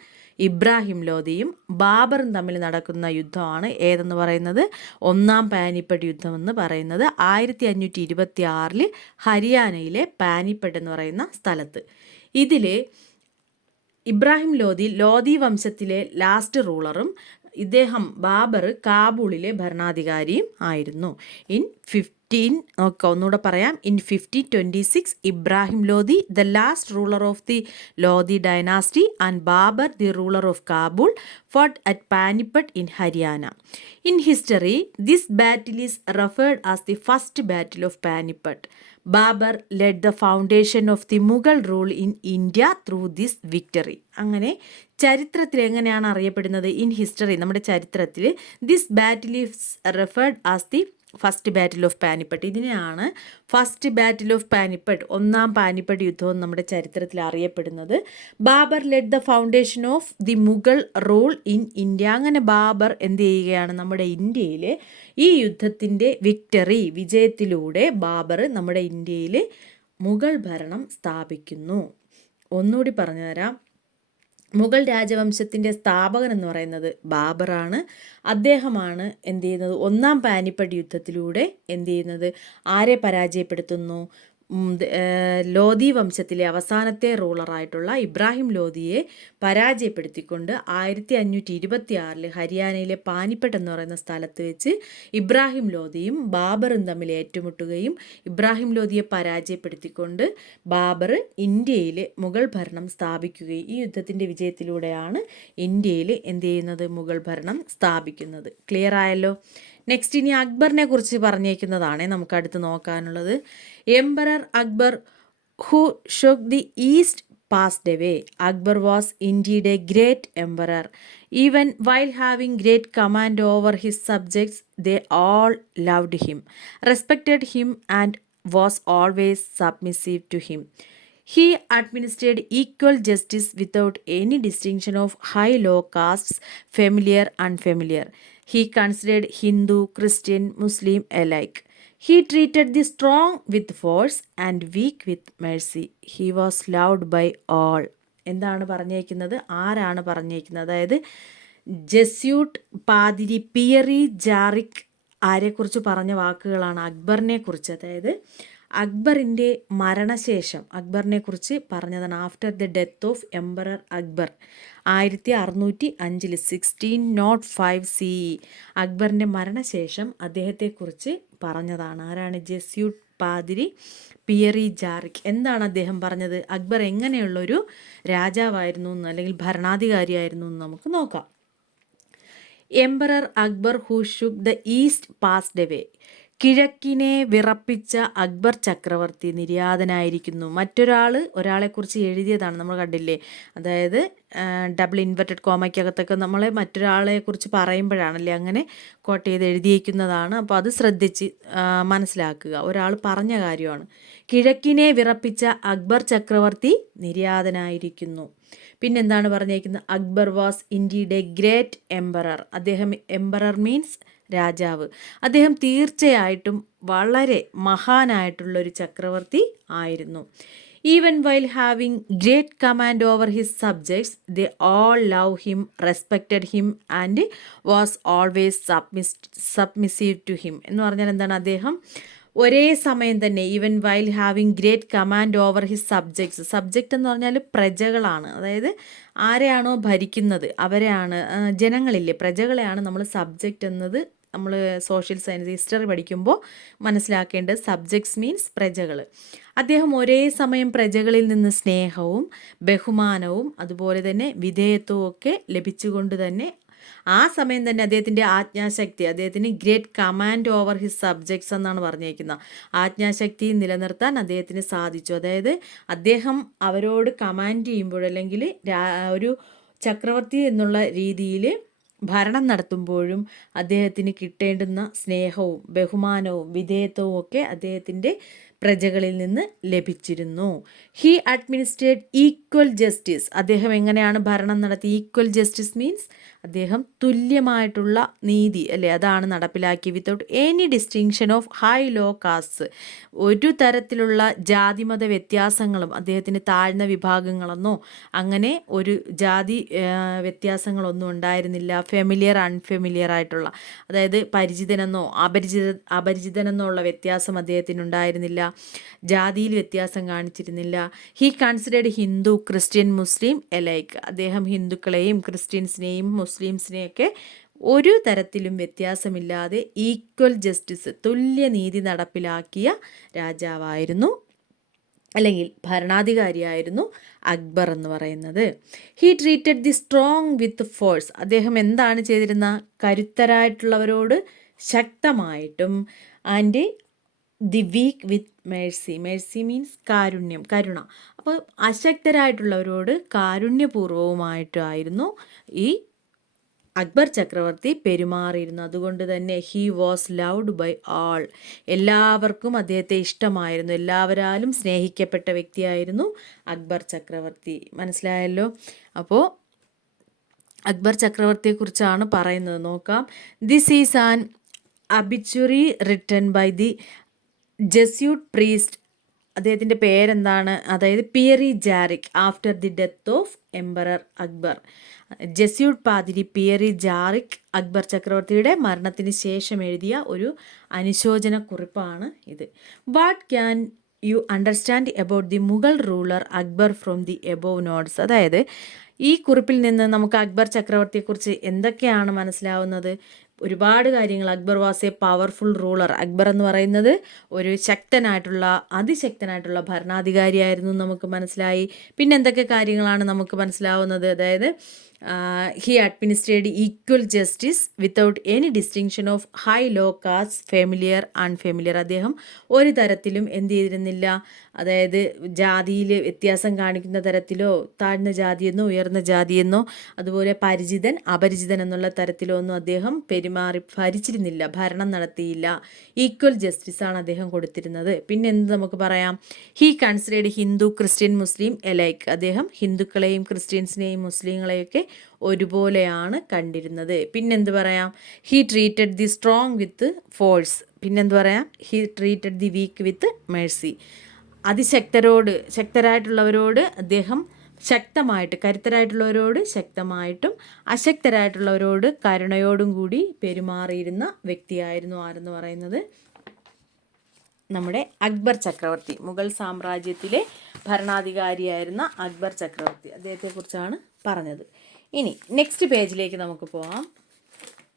ഇബ്രാഹിം ലോധിയും ബാബറും തമ്മിൽ നടക്കുന്ന യുദ്ധമാണ് ഏതെന്ന് പറയുന്നത് ഒന്നാം പാനിപ്പട്ട് യുദ്ധം എന്ന് പറയുന്നത് 1526 ഹരിയാനയിലെ പാനിപ്പട്ട് എന്ന് പറയുന്ന സ്ഥലത്ത്. ഇതിൽ ഇബ്രാഹിം ലോധി വംശത്തിലെ ലാസ്റ്റ് റൂളറും ഇദ്ദേഹം ബാബർ കാബൂളിലെ ഭരണാധികാരിയും ആയിരുന്നു. ഒന്നുകൂടെ പറയാം. In 1526 Ibrahim Lodhi the last ruler of the Lodhi dynasty and Babur the ruler of Kabul fought at Panipat in Haryana. In history, this battle is referred as the first battle of Panipat. Babur led the foundation of the Mughal rule in India through this victory. അങ്ങനെ ചരിത്രത്തിൽ എങ്ങനെയാണ് അറിയപ്പെടുന്നത്? ഇൻ ഹിസ്റ്ററി, നമ്മുടെ ചരിത്രത്തിൽ this battle is referred as the first battle of Panipat. ഇതിനെയാണ് ഫസ്റ്റ് ബാറ്റിൽ ഓഫ് പാനിപ്പട്ട്, ഒന്നാം പാനിപ്പട്ട് യുദ്ധം നമ്മുടെ ചരിത്രത്തിൽ അറിയപ്പെടുന്നത്. Babur led the foundation of the Mughal rule in India. അങ്ങനെ ബാബർ എന്ത് ചെയ്യുകയാണ്? നമ്മുടെ ഇന്ത്യയിൽ ഈ യുദ്ധത്തിൻ്റെ വിജയത്തിലൂടെ ബാബർ നമ്മുടെ ഇന്ത്യയിൽ മുഗൾ ഭരണം സ്ഥാപിക്കുന്നു. ഒന്നുകൂടി പറഞ്ഞു തരാം. മുഗൾ രാജവംശത്തിൻ്റെ സ്ഥാപകൻ എന്ന് പറയുന്നത് ബാബറാണ്. അദ്ദേഹമാണ് എന്ത് ചെയ്യുന്നത്? ഒന്നാം പാനിപ്പട്ട് യുദ്ധത്തിലൂടെ എന്ത് ചെയ്യുന്നത്? ആരെ പരാജയപ്പെടുത്തുന്നു? ലോധി വംശത്തിലെ അവസാനത്തെ റൂളറായിട്ടുള്ള ഇബ്രാഹിം ലോധിയെ പരാജയപ്പെടുത്തിക്കൊണ്ട് 1526 ഹരിയാനയിലെ പാനിപ്പട്ട് എന്ന് പറയുന്ന സ്ഥലത്ത് വെച്ച് ഇബ്രാഹിം ലോധിയും ബാബറും തമ്മിൽ ഏറ്റുമുട്ടുകയും ഇബ്രാഹിം ലോധിയെ പരാജയപ്പെടുത്തിക്കൊണ്ട് ബാബർ ഇന്ത്യയിൽ മുഗൾ ഭരണം സ്ഥാപിക്കുകയും ഈ യുദ്ധത്തിൻ്റെ വിജയത്തിലൂടെയാണ് ഇന്ത്യയിൽ എന്ത് ചെയ്യുന്നത്? മുഗൾ ഭരണം സ്ഥാപിക്കുന്നത്. ക്ലിയർ ആയല്ലോ? നെക്സ്റ്റ് ഇനി അക്ബറിനെ കുറിച്ച് പറഞ്ഞേക്കുന്നതാണ് നമുക്ക് അടുത്ത് നോക്കാനുള്ളത്. Emperor Akbar who shook the east passed away. Akbar was indeed a great emperor. Even while having great command over his subjects, they all loved him, respected him, and was always submissive to him. He administered equal justice without any distinction of high-low castes, familiar, unfamiliar. He considered Hindu, Christian, Muslim alike. He treated the strong with force and weak with mercy. He was loved by all. എന്താണ് പറഞ്ഞേക്കുന്നത്? ആരാണ് പറഞ്ഞേക്കുന്നത്? അതായത് ജെസ്യൂട്ട് പാതിരി പിയറി ജാറിക് ആരെക്കുറിച്ച് പറഞ്ഞ വാക്കുകളാണ് അക്ബറിനെ കുറിച്ച്. അതായത് അക്ബറിൻ്റെ മരണശേഷം അക്ബറിനെ കുറിച്ച് പറഞ്ഞതാണ്. After the death of emperor Akbar 1605 1605 CE അക്ബറിൻ്റെ മരണശേഷം അദ്ദേഹത്തെക്കുറിച്ച് പറഞ്ഞതാണ്. ആരാണ്? ജെസ്യൂട്ട് പാതിരി പിയറി ജാറിക്. എന്താണ് അദ്ദേഹം പറഞ്ഞത്? അക്ബർ എങ്ങനെയുള്ളൊരു രാജാവായിരുന്നു എന്ന് അല്ലെങ്കിൽ ഭരണാധികാരിയായിരുന്നു എന്ന് നമുക്ക് നോക്കാം. Emperor Akbar who shook the east passed away. കിഴക്കിനെ വിറപ്പിച്ച അക്ബർ ചക്രവർത്തി നിര്യാതനായിരിക്കുന്നു. ഒരാളെക്കുറിച്ച് എഴുതിയതാണ്, നമ്മൾ കണ്ടില്ലേ? അതായത് ഡബിൾ ഇൻവെർട്ടഡ് കോമയ്ക്കകത്തൊക്കെ നമ്മളെ മറ്റൊരാളെക്കുറിച്ച് പറയുമ്പോഴാണല്ലേ അങ്ങനെ കോട്ട് ചെയ്ത് എഴുതിയിരിക്കുന്നതാണ്. അപ്പോൾ അത് ശ്രദ്ധിച്ച് മനസ്സിലാക്കുക. ഒരാൾ പറഞ്ഞ കാര്യമാണ്. കിഴക്കിനെ വിറപ്പിച്ച അക്ബർ ചക്രവർത്തി നിര്യാതനായിരിക്കുന്നു. പിന്നെന്താണ് പറഞ്ഞേക്കുന്നത്? Akbar was indeed a great emperor. അദ്ദേഹം, എംപറർ മീൻസ് രാജാവ്. അദ്ദേഹം തീർച്ചയായിട്ടും വളരെ മഹാനായിട്ടുള്ളൊരു ചക്രവർത്തി ആയിരുന്നു. Even while having great command over his subjects they all love him, respected him and was always submissive to him. എന്ന് പറഞ്ഞാൽ എന്താണ്? അദ്ദേഹം ഒരേ സമയം തന്നെ even while having great command over his subjects. Subject എന്ന് പറഞ്ഞാൽ പ്രജകളാണ്. അതായത് ആരെയാണോ ഭരിക്കുന്നത് അവരെയാണ്, ജനങ്ങളില്ലേ, പ്രജകളെയാണ് നമ്മൾ സബ്ജക്റ്റ് എന്നത് നമ്മൾ സോഷ്യൽ സയൻസ് ഹിസ്റ്ററി പഠിക്കുമ്പോൾ മനസ്സിലാക്കേണ്ടത്. സബ്ജക്ട്സ് മീൻസ് പ്രജകൾ. അദ്ദേഹം ഒരേ സമയം പ്രജകളിൽ നിന്ന് സ്നേഹവും ബഹുമാനവും അതുപോലെ തന്നെ വിധേയത്വവും ഒക്കെ ലഭിച്ചുകൊണ്ട് തന്നെ ആ സമയം തന്നെ അദ്ദേഹത്തിൻ്റെ ആജ്ഞാശക്തി, അദ്ദേഹത്തിന് great command over his subjects എന്നാണ് പറഞ്ഞിരിക്കുന്നത്. ആജ്ഞാശക്തി നിലനിർത്താൻ അദ്ദേഹത്തിന് സാധിച്ചു. അതായത് അദ്ദേഹം അവരോട് കമാൻഡ് ചെയ്യുമ്പോൾ അല്ലെങ്കിൽ ഒരു ചക്രവർത്തി എന്നുള്ള രീതിയിൽ ഭരണം നടത്തുമ്പോഴും അദ്ദേഹത്തിന് കിട്ടേണ്ടുന്ന സ്നേഹവും ബഹുമാനവും വിധേയത്വവും ഒക്കെ അദ്ദേഹത്തിൻ്റെ പ്രജകളിൽ നിന്ന് ലഭിച്ചിരുന്നു. He administrate equal justice. അദ്ദേഹം എങ്ങനെയാണ് ഭരണം നടത്തി? ഈക്വൽ ജസ്റ്റിസ് മീൻസ് അദ്ദേഹം തുല്യമായിട്ടുള്ള നീതി അല്ലേ, അതാണ് നടപ്പിലാക്കി. Without any distinction of high low caste. ഒരു തരത്തിലുള്ള ജാതിമത വ്യത്യാസങ്ങളും അദ്ദേഹത്തിന് താഴ്ന്ന വിഭാഗങ്ങളെന്നോ അങ്ങനെ ഒരു ജാതി വ്യത്യാസങ്ങളൊന്നും ഉണ്ടായിരുന്നില്ല. ഫെമിലിയർ അൺഫെമിലിയർ ആയിട്ടുള്ള, അതായത് പരിചിതനെന്നോ അപരിചിതനെന്നോ ഉള്ള വ്യത്യാസം അദ്ദേഹത്തിന് ഉണ്ടായിരുന്നില്ല. ജാതിയിൽ വ്യത്യാസം കാണിച്ചിരുന്നില്ല. He considered Hindu, Christian, Muslim alike. അദ്ദേഹം ഹിന്ദുക്കളെയും ക്രിസ്ത്യൻസിനെയും മുസ്ലിംസിനെയൊക്കെ ഒരു തരത്തിലും വ്യത്യാസമില്ലാതെ ഈക്വൽ ജസ്റ്റിസ്, തുല്യനീതി നടപ്പിലാക്കിയ രാജാവായിരുന്നു അല്ലെങ്കിൽ ഭരണാധികാരിയായിരുന്നു അക്ബർ എന്ന് പറയുന്നത്. He treated the strong with force. അദ്ദേഹം എന്താണ് ചെയ്തിരുന്ന? കരുത്തരായിട്ടുള്ളവരോട് ശക്തമായിട്ടും and the weak with mercy. Mercy means കാരുണ്യം, കരുണ. അപ്പോൾ അശക്തരായിട്ടുള്ളവരോട് കാരുണ്യപൂർവ്വവുമായിട്ടായിരുന്നു ഈ അക്ബർ ചക്രവർത്തി പെരുമാറിയിരുന്നു. അതുകൊണ്ട് തന്നെ ഹി വാസ് ലവ്ഡ് ബൈ ആൾ. എല്ലാവർക്കും അദ്ദേഹത്തെ ഇഷ്ടമായിരുന്നു. എല്ലാവരാലും സ്നേഹിക്കപ്പെട്ട വ്യക്തിയായിരുന്നു അക്ബർ ചക്രവർത്തി. മനസ്സിലായല്ലോ? അപ്പോൾ അക്ബർ ചക്രവർത്തിയെക്കുറിച്ചാണ് പറയുന്നത്. നോക്കാം. This is an obituary written by the Jesuit priest. അദ്ദേഹത്തിൻ്റെ പേരെന്താണ്? അതായത് Pierre Jarric, after the death of emperor Akbar. Jesuit പാതിരി പിയറി ജാറിക് അക്ബർ ചക്രവർത്തിയുടെ മരണത്തിന് ശേഷം എഴുതിയ ഒരു അനുശോചന കുറിപ്പാണ് ഇത്. What can you understand about the Mughal ruler Akbar from the above notes. അതായത് ഈ കുറിപ്പിൽ നിന്ന് നമുക്ക് അക്ബർ ചക്രവർത്തിയെക്കുറിച്ച് എന്തൊക്കെയാണ് മനസ്സിലാവുന്നത്? ഒരുപാട് കാര്യങ്ങൾ. Akbar was A powerful ruler. Akbar എന്ന് പറയുന്നത് ഒരു ശക്തനായിട്ടുള്ള അതിശക്തനായിട്ടുള്ള ഭരണാധികാരിയായിരുന്നു നമുക്ക് മനസ്സിലായി. പിന്നെ എന്തൊക്കെ കാര്യങ്ങളാണ് നമുക്ക് മനസ്സിലാവുന്നത്? അതായത് he administrate equal justice without any distinction of high low caste, familiar unfamiliar. അദ്ദേഹം ഒരു തരത്തിലും എന്ത് ചെയ്തിരുന്നില്ല? അതായത് ജാതിയിൽ വ്യത്യാസം കാണിക്കുന്ന തരത്തിലോ താഴ്ന്ന ജാതിയെന്നോ ഉയർന്ന ജാതിയെന്നോ അതുപോലെ പരിചിതൻ അപരിചിതൻ എന്നുള്ള തരത്തിലോ ഒന്നും അദ്ദേഹം ഭരിച്ചിരുന്നില്ല, ഭരണം നടത്തിയില്ല. ഈക്വൽ ജസ്റ്റിസാണ് അദ്ദേഹം കൊടുത്തിരുന്നത്. പിന്നെ എന്ത് നമുക്ക് പറയാം? He considered Hindu, Christian, Muslim alike. അദ്ദേഹം ഹിന്ദുക്കളെയും ക്രിസ്ത്യൻസിനെയും മുസ്ലിങ്ങളെയൊക്കെ ഒരുപോലെയാണ് കണ്ടിരുന്നത്. പിന്നെന്ത് പറയാം? He treated the strong with force. പിന്നെന്ത് പറയാം? He treated the weak with mercy. ശക്തരായിട്ടുള്ളവരോട് അദ്ദേഹം ശക്തമായിട്ട്, കരുത്തരായിട്ടുള്ളവരോട് ശക്തമായിട്ടും അശക്തരായിട്ടുള്ളവരോട് കരുണയോടും കൂടി പെരുമാറിയിരുന്ന വ്യക്തിയായിരുന്നു ആരെന്ന് പറയുന്നത് നമ്മുടെ അക്ബർ ചക്രവർത്തി. മുഗൾ സാമ്രാജ്യത്തിലെ ഭരണാധികാരിയായിരുന്ന അക്ബർ ചക്രവർത്തി, അദ്ദേഹത്തെക്കുറിച്ചാണ് പറഞ്ഞത്. ഇനി നെക്സ്റ്റ് പേജിലേക്ക് നമുക്ക് പോകാം,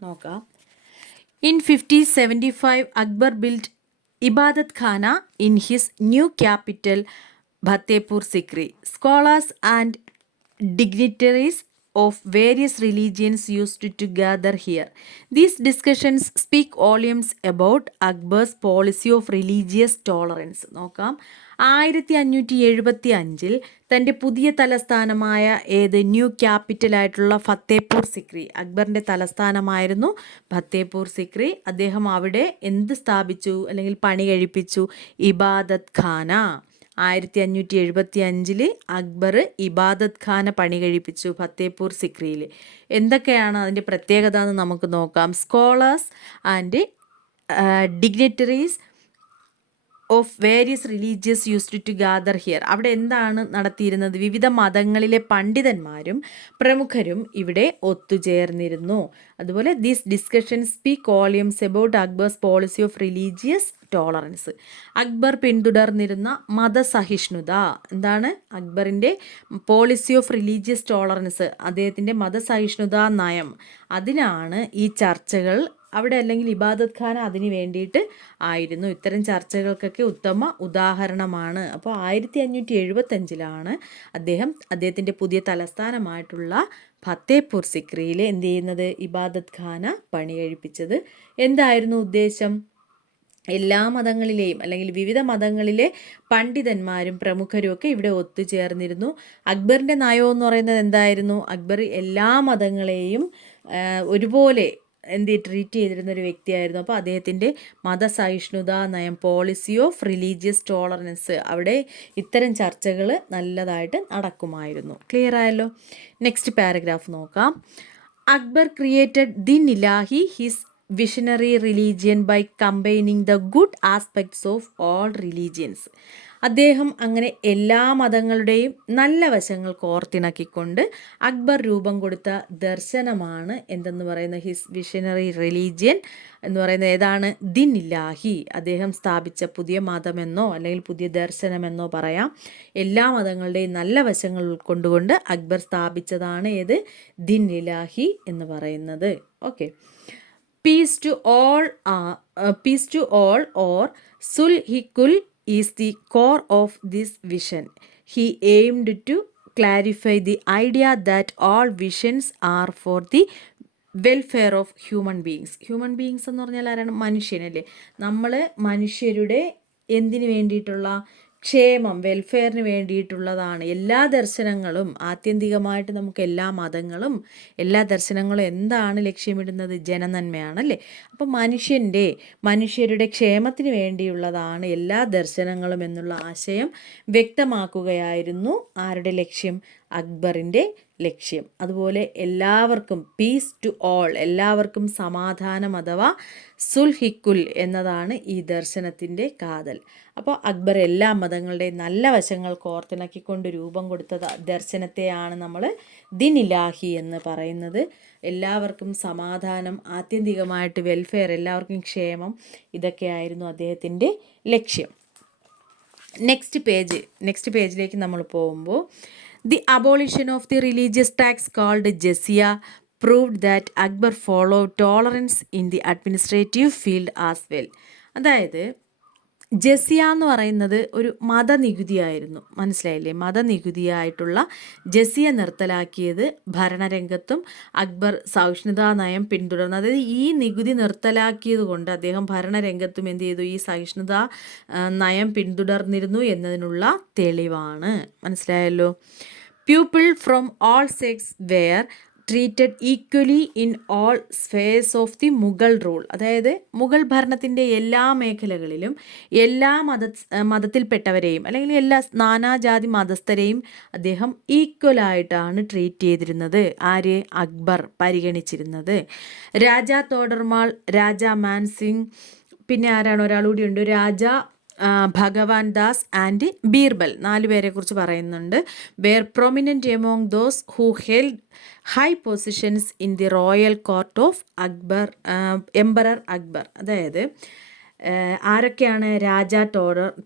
നോക്കാം. In 1575 Akbar build Ibadat Khana in his new capital Fatehpur Sikri. Scholars and dignitaries of various religions used to gather here. These discussions speak volumes about Akbar's policy of religious tolerance. നോക്കാം. 1575 തൻ്റെ പുതിയ തലസ്ഥാനമായ ന്യൂ ക്യാപിറ്റലായിട്ടുള്ള ഫത്തേപൂർ സിക്രി, അക്ബറിൻ്റെ തലസ്ഥാനമായിരുന്നു ഫത്തേപൂർ സിക്രി. അദ്ദേഹം അവിടെ എന്ത് സ്ഥാപിച്ചു അല്ലെങ്കിൽ പണി കഴിപ്പിച്ചു? ഇബാദത്ത് ഖാന. 1575 അക്ബർ ഇബാദത്ത് ഖാന പണി കഴിപ്പിച്ചു ഫത്തേപൂർ സിക്രിയിൽ. എന്തൊക്കെയാണ് അതിൻ്റെ പ്രത്യേകത എന്ന് നമുക്ക് നോക്കാം. Scholars and dignitaries of various religious used to gather here. അവിടെ എന്താണ് നടത്തിയിരുന്നത്? വിവിധ മതങ്ങളിലെ പണ്ഡിതന്മാരും പ്രമുഖരും ഇവിടെ ഒത്തുചേർന്നിരുന്നു. അതുപോലെ these discussion speak volumes about Akbar's policy of religious tolerance. Akbar പിന്തുടർന്നിരുന്ന മതസഹിഷ്ണുത. എന്താണ് അക്ബറിൻ്റെ പോളിസി ഓഫ് റിലീജിയസ് ടോളറൻസ്? അദ്ദേഹത്തിൻ്റെ മതസഹിഷ്ണുതാ നയം. അതിനാണ് ഈ ചർച്ചകൾ അവിടെ, അല്ലെങ്കിൽ ഇബാദത്ത് ഖാന അതിന് വേണ്ടിയിട്ട് ആയിരുന്നു. ഇത്തരം ചർച്ചകൾക്കൊക്കെ ഉത്തമ ഉദാഹരണമാണ്. അപ്പോൾ 1575 അദ്ദേഹത്തിൻ്റെ പുതിയ തലസ്ഥാനമായിട്ടുള്ള ഫത്തേപൂർ സിക്രിയിൽ എന്ത് ചെയ്യുന്നത്? ഇബാദത്ത് ഖാന പണി കഴിപ്പിച്ചത്. എന്തായിരുന്നു ഉദ്ദേശം? എല്ലാ മതങ്ങളിലെയും അല്ലെങ്കിൽ വിവിധ മതങ്ങളിലെ പണ്ഡിതന്മാരും പ്രമുഖരും ഒക്കെ ഇവിടെ ഒത്തുചേർന്നിരുന്നു. അക്ബറിൻ്റെ നയം എന്ന് പറയുന്നത് എന്തായിരുന്നു? അക്ബർ എല്ലാ മതങ്ങളെയും ഒരുപോലെ ട്രീറ്റ് ചെയ്തിരുന്ന ഒരു വ്യക്തിയായിരുന്നു. അപ്പോൾ അദ്ദേഹത്തിൻ്റെ മതസഹിഷ്ണുതാ നയം, പോളിസി ഓഫ് റിലീജിയസ് ടോളറൻസ്, അവിടെ ഇത്തരം ചർച്ചകൾ നല്ലതായിട്ട് നടക്കുമായിരുന്നു. ക്ലിയർ ആയല്ലോ. നെക്സ്റ്റ് പാരഗ്രാഫ് നോക്കാം. Akbar created Din Ilahi his visionary religion by combining the good aspects of all religions. അദ്ദേഹം അങ്ങനെ എല്ലാ മതങ്ങളുടെയും നല്ല വശങ്ങൾ കോർത്തിണക്കിക്കൊണ്ട് അക്ബർ രൂപം കൊടുത്ത ദർശനമാണ് എന്തെന്ന് പറയുന്ന ഹിസ് വിഷണറി റിലീജിയൻ എന്ന് പറയുന്നത് ഏതാണ്? ദിൻ ഇലാഹി. അദ്ദേഹം സ്ഥാപിച്ച പുതിയ മതമെന്നോ അല്ലെങ്കിൽ പുതിയ ദർശനമെന്നോ പറയാം. എല്ലാ മതങ്ങളുടെയും നല്ല വശങ്ങൾ ഉൾക്കൊണ്ടുകൊണ്ട് അക്ബർ സ്ഥാപിച്ചതാണ് ഏത്? ദിൻ ഇലാഹി എന്ന് പറയുന്നത്. Okay. Peace to all or Sulhikul is the core of this vision. He aimed to clarify the idea that all visions are for the welfare of human beings. Human beings എന്ന് പറഞ്ഞാൽ ആരാണ്? മനുഷ്യനല്ലേ. നമ്മൾ മനുഷ്യരുടെ എന്തിനു വേണ്ടിയിട്ടുള്ള ക്ഷേമം, വെൽഫെയറിന് വേണ്ടിയിട്ടുള്ളതാണ് എല്ലാ ദർശനങ്ങളും. ആത്യന്തികമായിട്ട് നമുക്ക് എല്ലാ മതങ്ങളും എല്ലാ ദർശനങ്ങളും എന്താണ് ലക്ഷ്യമിടുന്നത്? ജനനന്മയാണല്ലേ. അപ്പം മനുഷ്യരുടെ ക്ഷേമത്തിന് വേണ്ടിയുള്ളതാണ് എല്ലാ ദർശനങ്ങളും എന്നുള്ള ആശയം വ്യക്തമാക്കുകയായിരുന്നു ആരുടെ ലക്ഷ്യം? അക്ബറിൻ്റെ ലക്ഷ്യം. അതുപോലെ എല്ലാവർക്കും പീസ് ടു ഓൾ, എല്ലാവർക്കും സമാധാനം അഥവാ സുൽഹിക്കുൽ എന്നതാണ് ഈ ദർശനത്തിൻ്റെ കാതൽ. അപ്പോൾ അക്ബർ എല്ലാ മതങ്ങളുടെയും നല്ല വശങ്ങൾ കോർത്തിണക്കിക്കൊണ്ട് രൂപം കൊടുത്ത ദർശനത്തെയാണ് നമ്മൾ ദിൻ ഇലാഹി എന്ന് പറയുന്നത്. എല്ലാവർക്കും സമാധാനം, ആത്യന്തികമായിട്ട് വെൽഫെയർ, എല്ലാവർക്കും ക്ഷേമം, ഇതൊക്കെയായിരുന്നു അദ്ദേഹത്തിൻ്റെ ലക്ഷ്യം. നെക്സ്റ്റ് പേജിലേക്ക് നമ്മൾ പോകുമ്പോൾ The abolition of the religious tax called jizya proved that Akbar followed tolerance in the administrative field as well. അതായത് ജസിയ എന്ന് പറയുന്നത് ഒരു മതനികുതിയായിരുന്നു. മനസ്സിലായില്ലേ? മതനികുതിയായിട്ടുള്ള ജസിയ നിർത്തലാക്കിയത് ഭരണരംഗത്തും അക്ബർ സഹിഷ്ണുതാ നയം പിന്തുടർന്നു. അതായത് ഈ നികുതി നിർത്തലാക്കിയത് കൊണ്ട് അദ്ദേഹം ഭരണരംഗത്തും എന്ത് ചെയ്തു? ഈ സഹിഷ്ണുതാ നയം പിന്തുടർന്നിരുന്നു എന്നതിനുള്ള തെളിവാണ്. മനസ്സിലായല്ലോ. People from all sects were treated equally in all spheres of the Mughal rule. അതായത് മുഗൾ ഭരണത്തിൻ്റെ എല്ലാ മേഖലകളിലും എല്ലാ മതത്തിൽപ്പെട്ടവരെയും അല്ലെങ്കിൽ എല്ലാ നാനാജാതി മതസ്ഥരെയും അദ്ദേഹം ഈക്വലായിട്ടാണ് ട്രീറ്റ് ചെയ്തിരുന്നത്. ആര്? അക്ബർ പരിഗണിച്ചിരുന്നത്. രാജാ തോഡർമാൾ, രാജാ മാൻസിംഗ്, പിന്നെ ആരാണ്? ഒരാളുകൂടിയുണ്ട്, രാജാ ഭഗവാൻ ദാസ് ആൻഡ് ബീർബൽ, 4 പേരെ കുറിച്ച് പറയുന്നുണ്ട്. Were prominent among those who held high positions in the royal court of Akbar, emperor Akbar. അതായത് ആരൊക്കെയാണ്? രാജാ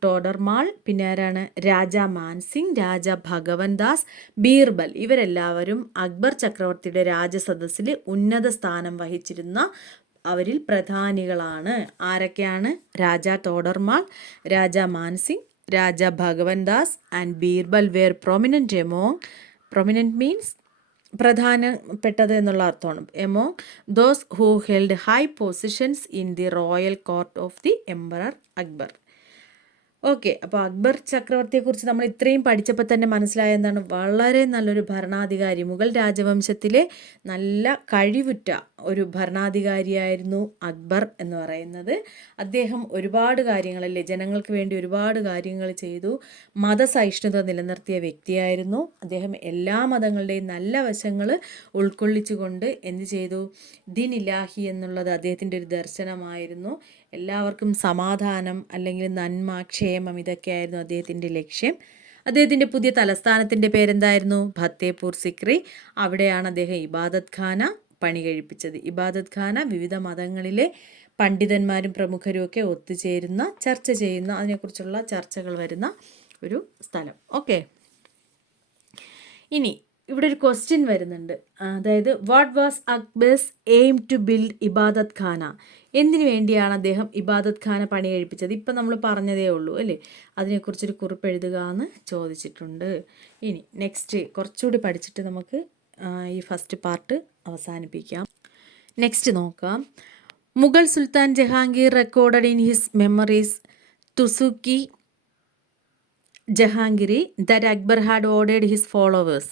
ടോഡർമാൾ, പിന്നെ ആരാണ്? രാജാ മാൻസിംഗ്, രാജാ ഭഗവൻ ദാസ്, ബീർബൽ. ഇവരെല്ലാവരും അക്ബർ ചക്രവർത്തിയുടെ രാജസദസ്സിൽ ഉന്നത സ്ഥാനം വഹിച്ചിരുന്ന അവരിൽ പ്രധാനികളാണ്. ആരൊക്കെയാണ്? Raja Todarmal, Raja Mansingh, Raja Bhagwan Das and Birbal were prominent among, prominent means പ്രധാനപ്പെട്ടത് എന്നുള്ള അർത്ഥമാണ്. Among those who held high positions in the royal court of the emperor Akbar. Okay. അപ്പോൾ അക്ബർ ചക്രവർത്തിയെക്കുറിച്ച് നമ്മൾ ഇത്രയും പഠിച്ചപ്പോൾ തന്നെ മനസ്സിലായ എന്താണ്? വളരെ നല്ലൊരു ഭരണാധികാരി, മുഗൾ രാജവംശത്തിലെ നല്ല കഴിവുറ്റ ഒരു ഭരണാധികാരിയായിരുന്നു അക്ബർ എന്ന് പറയുന്നത്. അദ്ദേഹം ഒരുപാട് കാര്യങ്ങളല്ലേ, ജനങ്ങൾക്ക് വേണ്ടി ഒരുപാട് കാര്യങ്ങൾ ചെയ്തു. മതസഹിഷ്ണുത നിലനിർത്തിയ വ്യക്തിയായിരുന്നു അദ്ദേഹം. എല്ലാ മതങ്ങളുടെയും നല്ല വശങ്ങൾ ഉൾക്കൊള്ളിച്ചുകൊണ്ട് എന്ത് ചെയ്തു? ദിൻ ഇലാഹി എന്നുള്ളത് അദ്ദേഹത്തിൻ്റെ ഒരു ദർശനമായിരുന്നു. എല്ലാവർക്കും സമാധാനം അല്ലെങ്കിൽ നന്മ, ക്ഷേമം, ഇതൊക്കെയായിരുന്നു അദ്ദേഹത്തിൻ്റെ ലക്ഷ്യം. അദ്ദേഹത്തിൻ്റെ പുതിയ തലസ്ഥാനത്തിൻ്റെ പേരെന്തായിരുന്നു? ഫത്തേപൂർ സിക്രി. അവിടെയാണ് അദ്ദേഹം ഇബാദത്ത് ഖാന പണി കഴിപ്പിച്ചത്. ഇബാദത്ത് ഖാന വിവിധ മതങ്ങളിലെ പണ്ഡിതന്മാരും പ്രമുഖരും ഒക്കെ ഒത്തുചേരുന്ന, ചർച്ച ചെയ്യുന്ന, അതിനെക്കുറിച്ചുള്ള ചർച്ചകൾ വരുന്ന ഒരു സ്ഥലം. ഓക്കെ. ഇനി ഇവിടെ ഒരു ക്വസ്റ്റ്യൻ വരുന്നുണ്ട്. അതായത് what was Akbar's aim to build Ibadat Khana? എന്തിനു വേണ്ടിയാണ് അദ്ദേഹം ഇബാദത്ത് ഖാന പണി കഴിപ്പിച്ചത്? ഇപ്പം നമ്മൾ പറഞ്ഞതേ ഉള്ളൂ അല്ലേ. അതിനെക്കുറിച്ചൊരു കുറിപ്പ് എഴുതുക എന്ന് ചോദിച്ചിട്ടുണ്ട്. ഇനി നെക്സ്റ്റ് കുറച്ചുകൂടി പഠിച്ചിട്ട് നമുക്ക് ഈ ഫസ്റ്റ് പാർട്ട് അവസാനിപ്പിക്കാം. നെക്സ്റ്റ് നോക്കാം. Mughal Sultan Jahangir recorded in his memories Tuzuki Jahangiri that Akbar had ordered his followers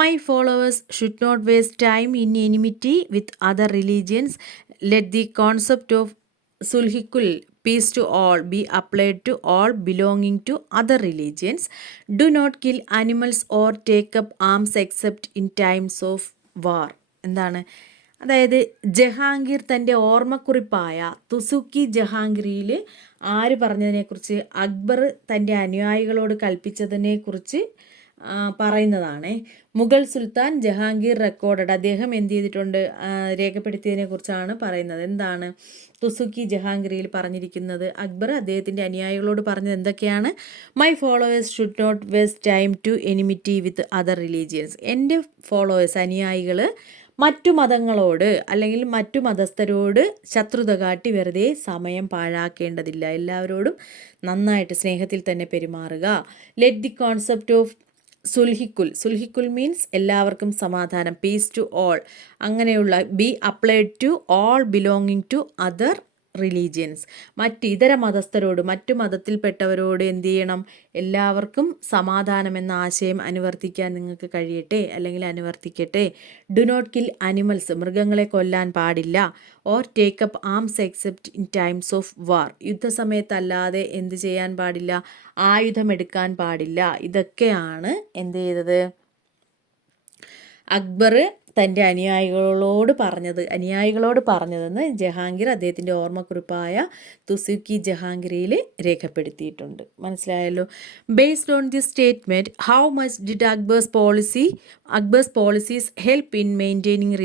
my followers should not waste time in enmity with other religions. Let the concept of Sulhikul peace to all be applied to all belonging to other religions. Do not kill animals or take up arms except in times of war. എന്താണ്? അതായത് ജഹാംഗീർ തൻ്റെ ഓർമ്മക്കുറിപ്പായ തുസുക്കി ജഹാംഗീറിൽ ആര് പറഞ്ഞതിനെക്കുറിച്ച്, അക്ബർ തൻ്റെ അനുയായികളോട് കൽപ്പിച്ചതിനെക്കുറിച്ച് പറയുന്നതാണ്. മുഗൾ സുൽത്താൻ ജഹാംഗീർ റെക്കോർഡഡ്, അദ്ദേഹം എന്ത് ചെയ്തിട്ടുണ്ട്, രേഖപ്പെടുത്തിയതിനെ കുറിച്ചാണ് പറയുന്നത്. എന്താണ് തുസുക്കി ജഹാംഗീറിൽ പറഞ്ഞിരിക്കുന്നത്? അക്ബർ അദ്ദേഹത്തിൻ്റെ അനുയായികളോട് പറഞ്ഞത് എന്തൊക്കെയാണ്? My followers should not waste time to enmity with other religions. എൻ്റെ ഫോളോവേഴ്സ്, അനുയായികൾ മറ്റു മതങ്ങളോട് അല്ലെങ്കിൽ മറ്റു മതസ്ഥരോട് ശത്രുത കാട്ടി വെറുതെ സമയം പാഴാക്കേണ്ടതില്ല. എല്ലാവരോടും നന്നായിട്ട് സ്നേഹത്തിൽ തന്നെ പെരുമാറുക. Let the concept of Sulhikul means എല്ലാവർക്കും സമാധാനം, പീസ് ടു ഓൾ, അങ്ങനെയുള്ള be applied to all belonging to other religions. ഇതര മതസ്ഥരോട്, മറ്റു മതത്തിൽപ്പെട്ടവരോട് എന്ത് ചെയ്യണം? എല്ലാവർക്കും സമാധാനം എന്ന ആശയം അനുവർത്തിക്കാൻ നിങ്ങൾക്ക് കഴിയട്ടെ, അല്ലെങ്കിൽ അനുവർത്തിക്കട്ടെ. ഡു നോട്ട് കിൽ അനിമൽസ്, മൃഗങ്ങളെ കൊല്ലാൻ പാടില്ല. Or take up arms except in times of war, യുദ്ധസമയത്തല്ലാതെ എന്ത് ചെയ്യാൻ പാടില്ല? ആയുധമെടുക്കാൻ പാടില്ല. ഇതൊക്കെയാണ് എന്ത് ചെയ്തത്? അക്ബർ തൻ്റെ അനുയായികളോട് പറഞ്ഞതെന്ന് ജഹാംഗീർ അദ്ദേഹത്തിൻ്റെ ഓർമ്മക്കുറിപ്പായ തുസുക്കി ജഹാംഗീറിൽ രേഖപ്പെടുത്തിയിട്ടുണ്ട്. മനസ്സിലായല്ലോ? Based on the statement, how much did Akbar's policies help in maintaining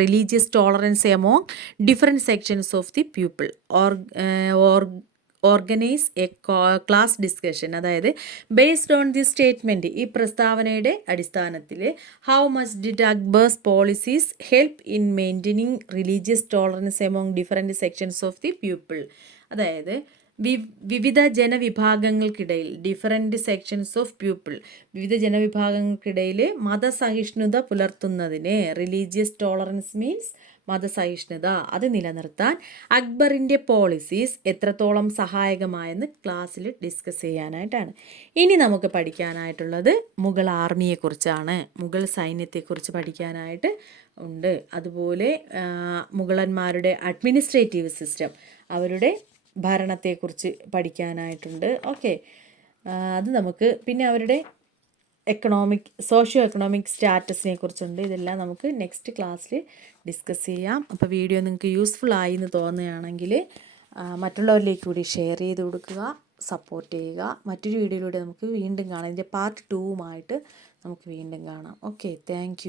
religious tolerance among different sections of the people. Organise A class discussion. അതായത് ബേസ്ഡ് ഓൺ ദി സ്റ്റേറ്റ്മെൻറ്റ്, ഈ പ്രസ്താവനയുടെ അടിസ്ഥാനത്തിൽ, how much did Akbar's policies help in maintaining religious tolerance among different sections of the people. അതായത് വിവിധ ജനവിഭാഗങ്ങൾക്കിടയിൽ, ഡിഫറെൻറ്റ് സെക്ഷൻസ് ഓഫ് പീപ്പിൾ, വിവിധ ജനവിഭാഗങ്ങൾക്കിടയിൽ മതസഹിഷ്ണുത പുലർത്തുന്നതിന്, റിലീജിയസ് ടോളറൻസ് മീൻസ് മതസഹിഷ്ണുത, അത് നിലനിർത്താൻ അക്ബറിൻ്റെ പോളിസീസ് എത്രത്തോളം സഹായകമായെന്ന് ക്ലാസ്സിൽ ഡിസ്കസ് ചെയ്യാനായിട്ടാണ്. ഇനി നമുക്ക് പഠിക്കാനായിട്ടുള്ളത് മുഗൾ ആർമിയെക്കുറിച്ചാണ്. മുഗൾ സൈന്യത്തെക്കുറിച്ച് പഠിക്കാനായിട്ട് ഉണ്ട്. അതുപോലെ മുഗളന്മാരുടെ അഡ്മിനിസ്ട്രേറ്റീവ് സിസ്റ്റം, അവരുടെ ഭരണത്തെക്കുറിച്ച് പഠിക്കാനായിട്ടുണ്ട്. ഓക്കെ, അത് നമുക്ക് പിന്നെ അവരുടെ സോഷ്യോ എക്കണോമിക് സ്റ്റാറ്റസിനെ കുറിച്ചുണ്ട്. ഇതെല്ലാം നമുക്ക് നെക്സ്റ്റ് ക്ലാസ്സിൽ ഡിസ്കസ് ചെയ്യാം. അപ്പോൾ വീഡിയോ നിങ്ങൾക്ക് യൂസ്ഫുൾ ആയി എന്ന് തോന്നുകയാണെങ്കിൽ മറ്റുള്ളവരിലേക്ക് കൂടി ഷെയർ ചെയ്ത് കൊടുക്കുക, സപ്പോർട്ട് ചെയ്യുക. മറ്റൊരു വീഡിയോയിലൂടെ നമുക്ക് വീണ്ടും കാണാം. ഇതിൻ്റെ പാർട്ട് 2 നമുക്ക് വീണ്ടും കാണാം. Okay, thank